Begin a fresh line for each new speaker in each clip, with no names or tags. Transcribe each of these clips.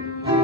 thank you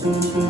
Thank mm -hmm. you.